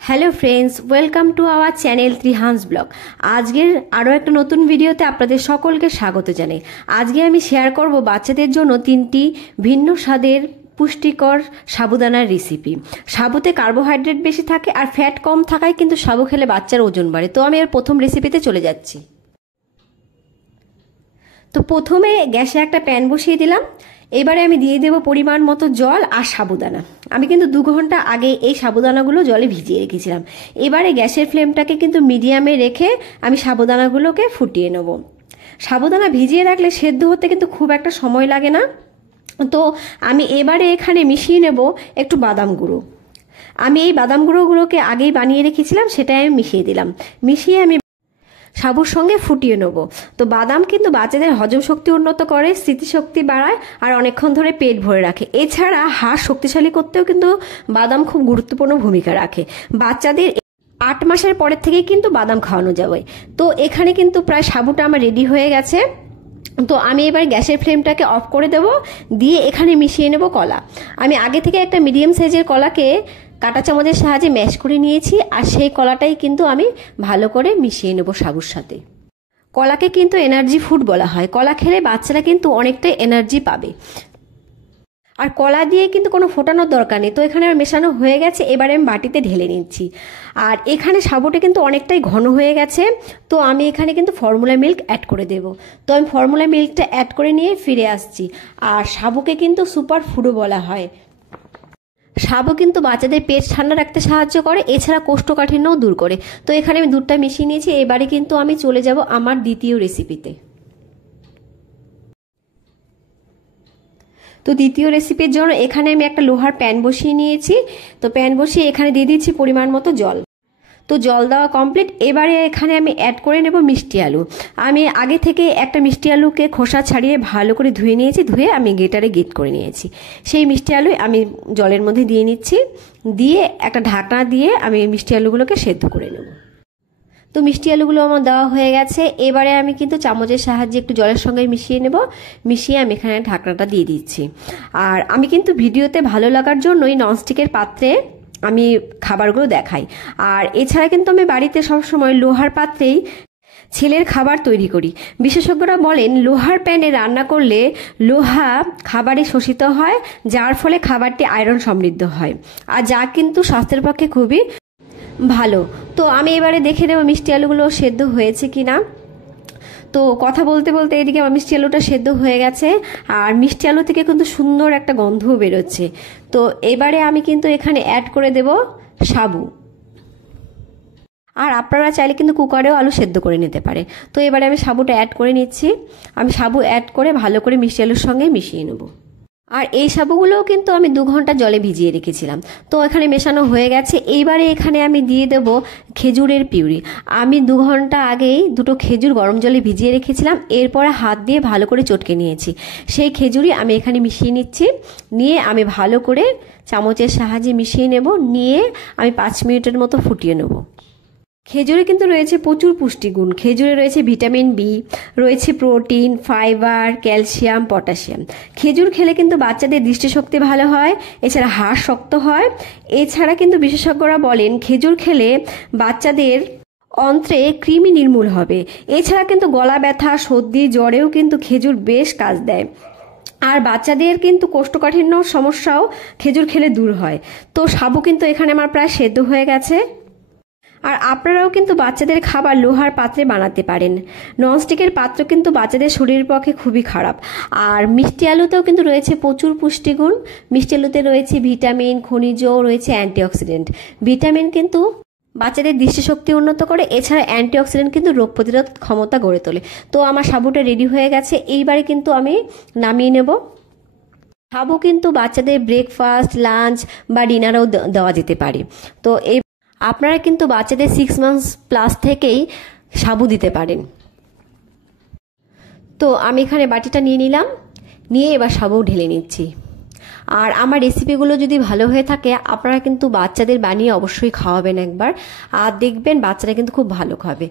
Hello friends, welcome to our channel Trihans blog. আজকের আরও একটা নতুন ভিডিওতে আপনাদের সকলকে স্বাগত জানাই। আজকে আমি শেয়ার করব বাচ্চাদের জন্য 3টি ভিন্ন স্বাদের পুষ্টিকর সাবুদানার রেসিপি। সাবুতে কার্বোহাইড্রেট বেশি থাকে আর ফ্যাট কম থাকায় কিন্তু সাবু খেলে বাচ্চার ওজন বাড়ে। তো আমি এর প্রথম রেসিপিতে চলে যাচ্ছি। তো প্রথমে গ্যাসে একটা প্যান বসিয়ে দিলাম। এবারে আমি দিয়ে দেব পরিমাণ মতো জল আর সাবুদানা। আমি কিন্তু 2 ঘন্টা আগে এই সাবুদানাগুলো জলে ভিজিয়ে রেখেছিলাম। এবারে গ্যাসের ফ্লেমটাকে কিন্তু মিডিয়ামে রেখে আমি সাবুদানাগুলোকে ফুটিয়ে নেব। সাবুদানা ভিজিয়ে রাখলে সেদ্ধ হতে কিন্তু খুব একটা সময় লাগে না। তো আমি এবারে এখানে মিশিয়ে নেব একটু বাদাম গুঁড়ো। আমি এই বাদাম গুঁড়োগুলোকে আগেই বানিয়ে রেখেছিলাম, সেটাই আমি মিশিয়ে দিলাম। মিশিয়ে আমি সাবুর সঙ্গে ফুটিয়ে নেব। তো বাদাম কিন্তু বাচ্চাদের হজম শক্তি উন্নত করে, স্মৃতিশক্তি বাড়ায় আর অনেকক্ষণ ধরে পেট ভরে রাখে। এছাড়া হাড় শক্তিশালী করতেও কিন্তু বাদাম খুব গুরুত্বপূর্ণ ভূমিকা রাখে। বাচ্চাদের 8 মাসের পরের থেকেই কিন্তু বাদাম খাওয়ানো যাবে। তো এখানে কিন্তু প্রায় সাবুটা আমার রেডি হয়ে গেছে। তো আমি এবার গ্যাসের ফ্লেমটাকে অফ করে দেব, দিয়ে এখানে মিশিয়ে নেব কলা। আমি আগে থেকে একটা মিডিয়াম সাইজের কলাকে কাঁটা চামচের সাহায্যে ম্যাশ করে নিয়েছি, আর সেই কলাটাই কিন্তু আমি ভালো করে মিশিয়ে নেব সাবুর সাথে। কলাকে কিন্তু এনার্জি ফুড বলা হয়। কলা খেলে বাচ্চারা কিন্তু অনেকটাই এনার্জি পাবে। আর কলা দিয়ে কিন্তু কোনো ফোটানোর দরকার নেই। তো এখানে মেশানো হয়ে গেছে, এবারে আমি বাটিতে ঢেলে নিচ্ছি। আর এখানে সাবুটা কিন্তু অনেকটাই ঘন হয়ে গেছে। তো আমি এখানে কিন্তু ফর্মুলা মিল্ক অ্যাড করে দেব। তো আমি ফর্মুলা মিল্কটা অ্যাড করে নিয়ে ফিরে আসছি। আর সাবুকে কিন্তু সুপার ফুডও বলা হয়। সাবু কিন্তু বাচ্চাদের পেট ঠান্ডা রাখতে সাহায্য করে, এছাড়া কোষ্ঠকাঠিন্যও দূর করে। তো এখানে আমি দুধটা মিশিয়ে নিয়েছি। এবারে কিন্তু আমি চলে যাব আমার দ্বিতীয় রেসিপিতে। তো দ্বিতীয় রেসিপির জন্য এখানে আমি একটা লোহার প্যান বসিয়ে নিয়েছি। তো প্যান বসিয়ে এখানে দিয়ে দিচ্ছি পরিমাণ মতো জল। তো জল দেওয়া কমপ্লিট। এবারে এখানে আমি অ্যাড করে নেব মিষ্টি আলু। আমি আগে থেকে একটা মিষ্টি আলুকে খোসা ছাড়িয়ে ভালো করে ধুয়ে নিয়েছি। ধুয়ে আমি গ্রেটারে গ্রেট করে নিয়েছি। সেই মিষ্টি আলু আমি জলের মধ্যে দিয়ে নিচ্ছি। দিয়ে একটা ঢাকনা দিয়ে আমি মিষ্টি আলুগুলোকে সেদ্ধ করে নেব। তো মিষ্টি আলুগুলো আমার দেওয়া হয়ে গেছে। এবারে আমি কিন্তু চামচের সাহায্যে একটু জলের সঙ্গে মিশিয়ে নেব। মিশিয়ে আমি এখানে ঢাকনাটা দিয়ে দিচ্ছি। আর আমি কিন্তু ভিডিওতে ভালো লাগার জন্যই ননস্টিকের পাত্রে আমি খাবারগুলো দেখাই। আর এছাড়া কিন্তু আমি বাড়িতে সবসময় লোহার পাত্রেই ছেলের খাবার তৈরি করি। বিশেষজ্ঞরা বলেন লোহার প্যানে রান্না করলে লোহা খাবারে শোষিত হয়, যার ফলে খাবারটি আয়রন সমৃদ্ধ হয়, আর যা কিন্তু স্বাস্থ্যের পক্ষে খুবই ভালো। তো আমি এবারে দেখে নেব মিষ্টি আলুগুলো সেদ্ধ হয়েছে কিনা। তো কথা বলতে বলতে এদিকে আমার মিষ্টি আলুটা সেদ্ধ হয়ে গেছে। আর মিষ্টি আলু থেকে কিন্তু সুন্দর একটা গন্ধও বেরোচ্ছে। তো এবারে আমি কিন্তু এখানে অ্যাড করে দেব সাবু। আর আপনারা চাইলে কিন্তু কুকারেও আলু সেদ্ধ করে নিতে পারে। তো এবারে আমি সাবুটা অ্যাড করে নিচ্ছি। আমি সাবু অ্যাড করে ভালো করে মিষ্টি আলুর সঙ্গে মিশিয়ে নেব। আর এই সাবুগুলোও কিন্তু আমি 2 ঘন্টা জলে ভিজিয়ে রেখেছিলাম। তো এখানে মেশানো হয়ে গেছে। এইবারে এখানে আমি দিয়ে দেব খেজুরের পিউরি। আমি 2 ঘন্টা আগেই 2টো খেজুর গরম জলে ভিজিয়ে রেখেছিলাম। এরপরে হাত দিয়ে ভালো করে চটকে নিয়েছি। সেই খেজুরই আমি এখানে মিশিয়ে নিচ্ছি। নিয়ে আমি ভালো করে চামচের সাহায্যে মিশিয়ে নেব। নিয়ে আমি 5 মিনিটের মতো ফুটিয়ে নেব। খেজুরে কিন্তু রয়েছে প্রচুর পুষ্টিগুণ। খেজুরে রয়েছে ভিটামিন বি, রয়েছে প্রোটিন, ফাইবার, ক্যালসিয়াম, পটাশিয়াম। খেজুর খেলে কিন্তু বাচ্চাদের দৃষ্টিশক্তি ভালো হয়, এছাড়া হাড় শক্ত হয়। এছাড়া কিন্তু বিশেষজ্ঞরা বলেন খেজুর খেলে বাচ্চাদের অন্ত্রে কৃমি নির্মূল হবে। এছাড়া কিন্তু গলা ব্যথা, সর্দি, জ্বরেও কিন্তু খেজুর বেশ কাজ দেয়। আর বাচ্চাদের কিন্তু কোষ্ঠকাঠিন্য সমস্যাও খেজুর খেলে দূর হয়। তো সাবু কিন্তু এখানে আমার প্রায় সেদ্ধ হয়ে গেছে। আর আপনারাও কিন্তু বাচ্চাদের খাবার লোহার পাত্রে বানাতে পারেন। ননস্টিকের পাত্র কিন্তু বাচ্চাদের শরীরের পক্ষে খুবই খারাপ। আর মিষ্টি আলুতেও কিন্তু রয়েছে প্রচুর পুষ্টিগুণ। মিষ্টি আলুতে রয়েছে ভিটামিন, খনিজ, রয়েছে অ্যান্টিঅক্সিডেন্ট। ভিটামিন কিন্তু বাচ্চাদের দৃষ্টিশক্তি উন্নত করে, এছাড়া অ্যান্টিঅক্সিডেন্ট কিন্তু রোগ প্রতিরোধ ক্ষমতা গড়ে তোলে। তো আমার সাবুটা রেডি হয়ে গেছে। এইবারে কিন্তু আমি নামিয়ে নেব। সাবু কিন্তু বাচ্চাদের ব্রেকফাস্ট, লাঞ্চ বা ডিনারেও দেওয়া যেতে পারে। তো এই আপনারা কিন্তু বাচ্চাদের 6 মান্থস প্লাস থেকেই সাবু দিতে পারেন। তো আমি এখানে বাটিটা নিয়ে নিলাম। নিয়ে এবার সাবু ঢেলে নিচ্ছি। আর আমার রেসিপিগুলো যদি ভালো হয়ে থাকে আপনারা কিন্তু বাচ্চাদের বানিয়ে অবশ্যই খাওয়াবেন একবার। আর দেখবেন বাচ্চারা কিন্তু খুব ভালো খাবে।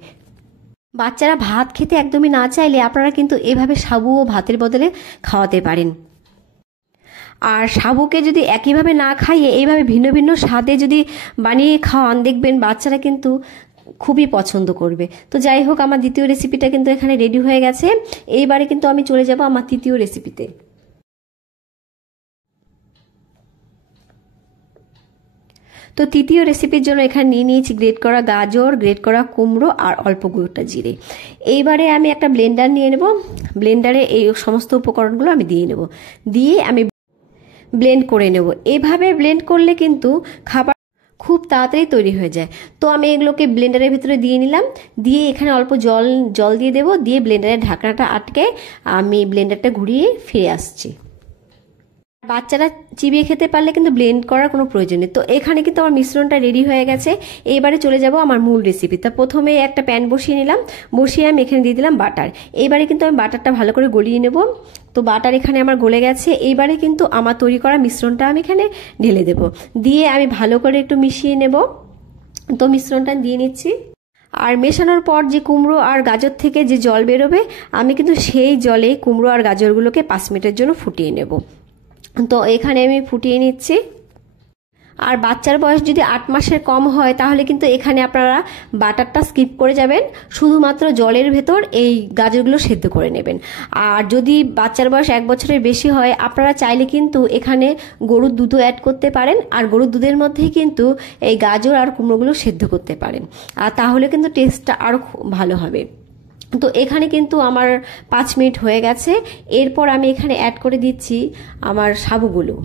বাচ্চারা ভাত খেতে একদমই না চাইলে আপনারা কিন্তু এভাবে সাবু ও ভাতের বদলে খাওয়াতে পারেন। আর সাবুকে যদি একইভাবে না খাইয়ে এইভাবে ভিন্ন ভিন্ন স্বাদে যদি বানিয়ে খাওয়ান, দেখবেন বাচ্চারা কিন্তু খুবই পছন্দ করবে। তো যাই হোক, আমার দ্বিতীয় রেসিপিটা কিন্তু এখানে রেডি হয়ে গেছে। এইবারে কিন্তু আমি চলে যাব আমার তৃতীয় রেসিপিতে। তো তৃতীয় রেসিপির জন্য এখানে নিয়ে নিয়েছি গ্রেট করা গাজর, গ্রেট করা কুমড়ো আর অল্প গোটা জিরে। এইবারে আমি একটা ব্লেন্ডার নিয়ে নেব। ব্লেন্ডারে এই সমস্ত উপকরণগুলো আমি দিয়ে নেব, দিয়ে আমি ব্লেন্ড করে নেব। এভাবে ব্লেন্ড করলে কিন্তু খাবার খুব তাড়াতাড়ি তৈরি হয়ে যায়। তো আমি এগুলোকে ব্লেন্ডারের ভিতরে দিয়ে নিলাম, দিয়ে এখানে অল্প জল দিয়ে দেবো, দিয়ে ব্লেন্ডারের ঢাকনাটা আটকে আমি ব্লেন্ডারটা ঘুরিয়ে ফিরে আসছি। বাচ্চারা চিবিয়ে খেতে পারলে কিন্তু ব্লেন্ড করার কোনো প্রয়োজন নেই। তো এখানে কিন্তু আমার মিশ্রণটা রেডি হয়ে গেছে। এইবারে চলে যাব আমার মূল রেসিপি। তা প্রথমে একটা প্যান বসিয়ে নিলাম, বসিয়ে আমি এখানে দিয়ে দিলাম বাটার। এইবারে কিন্তু আমি বাটারটা ভালো করে গলিয়ে নেব। তো বাটার এখানে আমার গলে গেছে। এইবারে কিন্তু আমার তৈরি করা মিশ্রণটা আমি এখানে ঢেলে দেব, দিয়ে আমি ভালো করে একটু মিশিয়ে নেব। তো মিশ্রণটা দিয়ে নিচ্ছি। আর মেশানোর পর যে কুমড়ো আর গাজর থেকে যে জল বেরোবে, আমি কিন্তু সেই জলে কুমড়ো আর গাজরগুলোকে 5 মিনিটের জন্য ফুটিয়ে নেব। তো এখানে আমি ফুটিয়ে নিচ্ছি। আর বাচ্চার বয়স যদি 8 মাসের কম হয় তাহলে কিন্তু এখানে আপনারা বাটারটা স্কিপ করে যাবেন, শুধুমাত্র জলের ভেতর এই গাজরগুলো সেদ্ধ করে নেবেন। আর যদি বাচ্চার বয়স 1 বছরের বেশি হয়, আপনারা চাইলে কিন্তু এখানে গরুর দুধও অ্যাড করতে পারেন, আর গরুর দুধের মধ্যেই কিন্তু এই গাজর আর কুমড়োগুলো সেদ্ধ করতে পারেন, আর তাহলে কিন্তু টেস্টটা আরও ভালো হবে। তো এখানে কিন্তু আমার 5 মিনিট হয়ে গেছে। এরপর আমি এখানে অ্যাড করে দিচ্ছি আমার সাবুগুলো।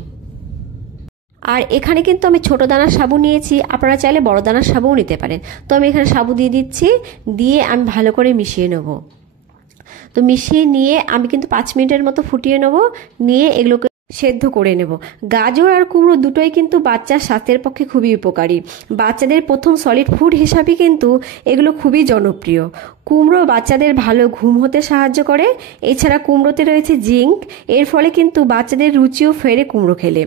আর এখানে কিন্তু আমি ছোট দানার সাবু নিয়েছি, আপনারা চাইলে বড় দানার সাবুও নিতে পারেন। তো আমি এখানে সাবু দিয়ে দিচ্ছি, দিয়ে আমি ভালো করে মিশিয়ে নেব। তো মিশিয়ে নিয়ে আমি কিন্তু 5 মিনিটের মতো ফুটিয়ে নেব, নিয়ে এগুলোকে সেদ্ধ করে নেব। গাজর আর কুমড়ো দুটোই কিন্তু বাচ্চার স্বাস্থ্যের পক্ষে খুবই উপকারী। বাচ্চাদের প্রথম সলিড ফুড হিসাবে কিন্তু এগুলো খুবই জনপ্রিয়। কুমড়ো বাচ্চাদের ভালো ঘুম হতে সাহায্য করে। এছাড়া কুমড়োতে রয়েছে জিঙ্ক, এর ফলে কিন্তু বাচ্চাদের রুচিও ফেরে কুমড়ো খেলে।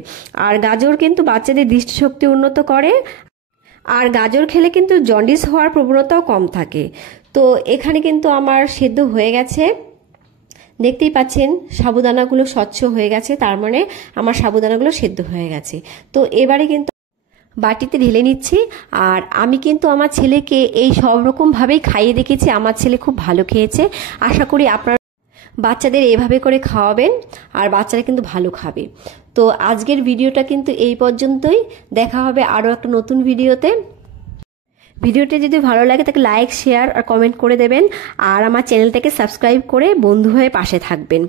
আর গাজর কিন্তু বাচ্চাদের দৃষ্টিশক্তি উন্নত করে, আর গাজর খেলে কিন্তু জন্ডিস হওয়ার প্রবণতাও কম থাকে। তো এখানে কিন্তু আমার সেদ্ধ হয়ে গেছে, দেখতেই পাচ্ছেন সাবুদানাগুলো স্বচ্ছ হয়ে গেছে, তার মানে আমার সাবুদানাগুলো সেদ্ধ হয়ে গেছে। তো এবারে কিন্তু বাটিতে ঢেলে নিচ্ছি। আর আমি কিন্তু আমার ছেলেকে এই সব রকমভাবেই খাইয়ে দেখেছি, আমার ছেলে খুব ভালো খেয়েছে। আশা করি আপনারা বাচ্চাদের এভাবে করে খাওয়াবেন, আর বাচ্চারা কিন্তু ভালো খাবে। তো আজকের ভিডিওটা কিন্তু এই পর্যন্তই, দেখা হবে আরও একটা নতুন ভিডিওতে। ভিডিওটি যদি ভালো লাগে তাকে লাইক, শেয়ার আর কমেন্ট করে দেবেন, আর আমার চ্যানেলটাকে সাবস্ক্রাইব করে বন্ধু হয়ে পাশে থাকবেন।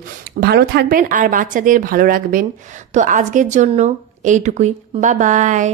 ভালো থাকবেন আর বাচ্চাদের ভালো রাখবেন। তো আজকের জন্য এইটুকুই, বাই বাই।